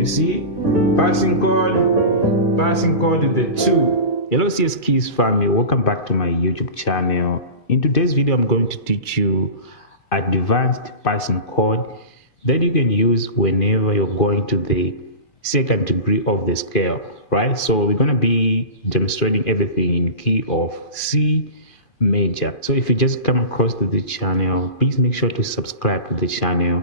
You see, passing chord with the 2. Hello CS Keys family, welcome back to my YouTube channel. In today's video, I'm going to teach you advanced passing chord that you can use whenever you're going to the second degree of the scale, right? So we're going to be demonstrating everything in key of C major. So if you just come across to the channel, please make sure to subscribe to the channel,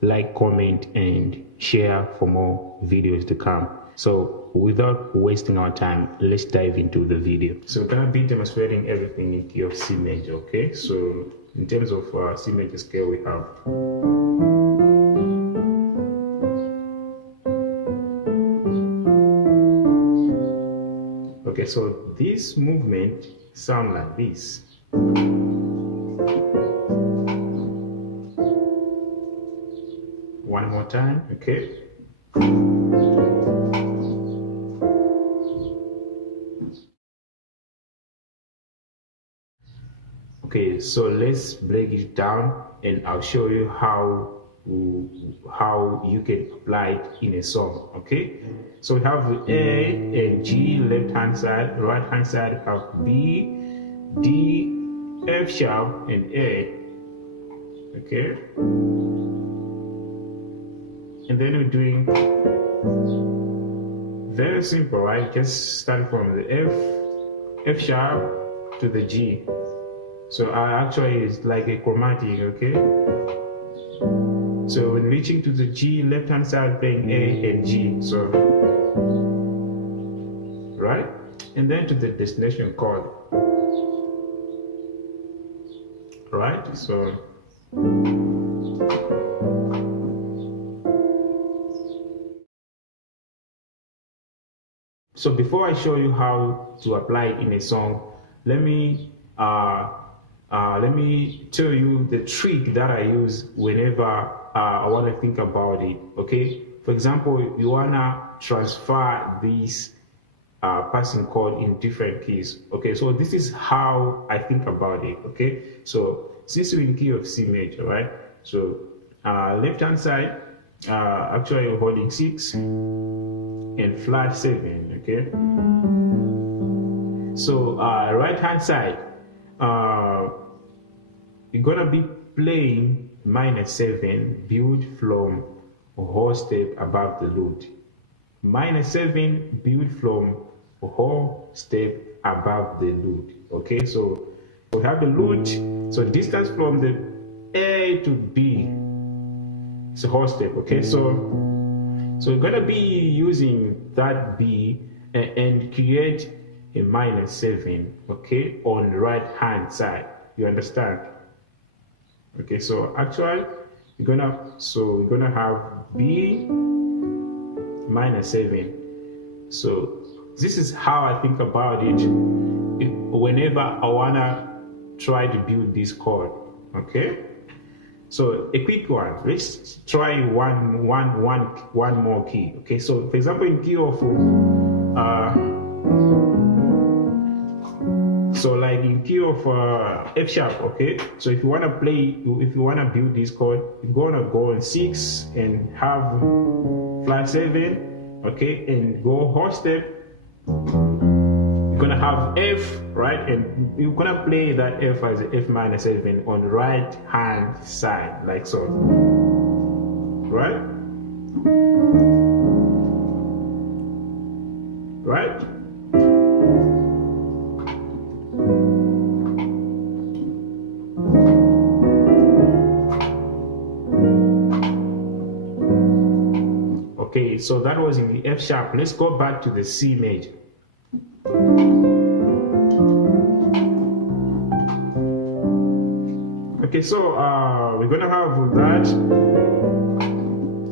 like, comment, and share for more videos to come. So without wasting our time, let's dive into the video. So we're going to be demonstrating everything in key of C major, okay? So in terms of C major scale, we have okay, so this movement sound like this. One more time, okay? Okay, so let's break it down and I'll show you how you can apply it in a song, okay? So we have A and G left hand side, right hand side we have B, D, F sharp and A, okay? And then we're doing very simple, right? Just start from the F sharp to the G. So actually it's like a chromatic, okay? So when reaching to the G, left hand side playing A and G, so right? And then to the destination chord, right? So before I show you how to apply it in a song, let me tell you the trick that I use whenever I want to think about it, okay? For example, you want to transfer this passing chord in different keys, okay? So this is how I think about it, okay? So since we're in key of C major, right? So left hand side, actually you're holding 6 and flat 7, okay? So right hand side, you're gonna be playing -7 built from a whole step above the lute. -7 built from a whole step above the lute. Okay, so we have the lute, so distance from the A to B is a whole step. Okay, so we're gonna be using that B and create a -7, okay, on the right hand side. You understand? Okay, so actually we're gonna have B -7. So this is how I think about it whenever I wanna try to build this chord, okay? So a quick one, let's try one more key, okay? So for example, in key of so like in key of F sharp, okay? So if you want to build this chord, you're gonna go on 6 and have flat 7, okay? And go whole step. You're gonna have F, right? And you're gonna play that F as F -7 on the right hand side, like so, right? Right? Okay, so that was in the F sharp. Let's go back to the C major. Okay, so we're gonna have that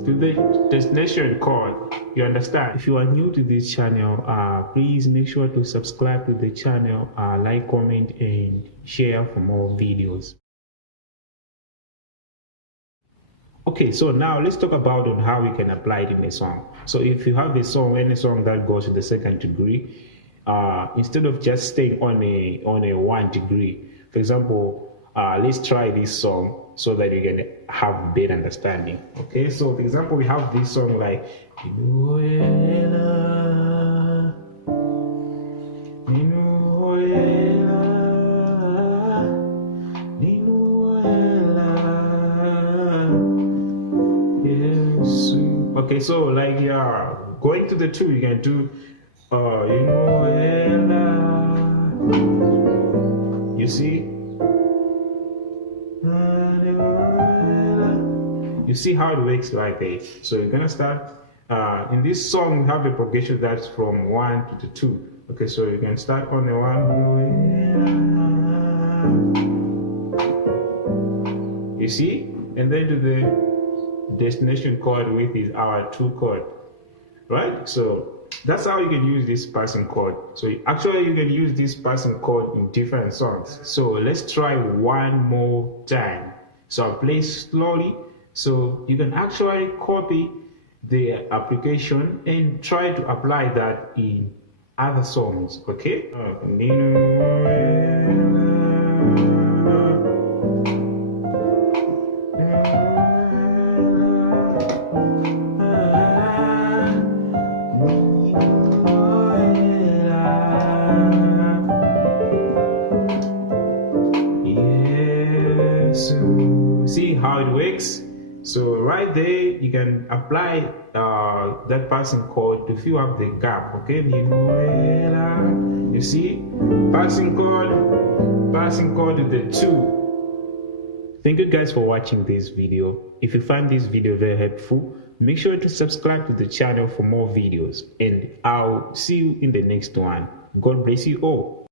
to the destination chord. You understand? If you are new to this channel, please make sure to subscribe to the channel, like, comment, and share for more videos. Okay, so now let's talk about on how we can apply it in a song. So if you have a song, any song that goes to the second degree, instead of just staying on a 1 degree, for example, let's try this song so that you can have better understanding. Okay, so for example, we have this song like okay, so like yeah, going to the 2, you can do you see, you see how it works like this. So you're gonna start in this song. We have a progression that's from 1 to the 2. Okay, so you can start on the 1, you see, and then to the destination chord with is our 2 chord, right? So that's how you can use this passing chord. So actually you can use this passing chord in different songs. So let's try one more time. So I'll play slowly so you can actually copy the application and try to apply that in other songs. Okay, see how it works. So right there you can apply that passing chord to fill up the gap. Okay, you see, passing chord to the 2. Thank you guys for watching this video. If you find this video very helpful, make sure to subscribe to the channel for more videos, and I'll see you in the next one. God bless you all.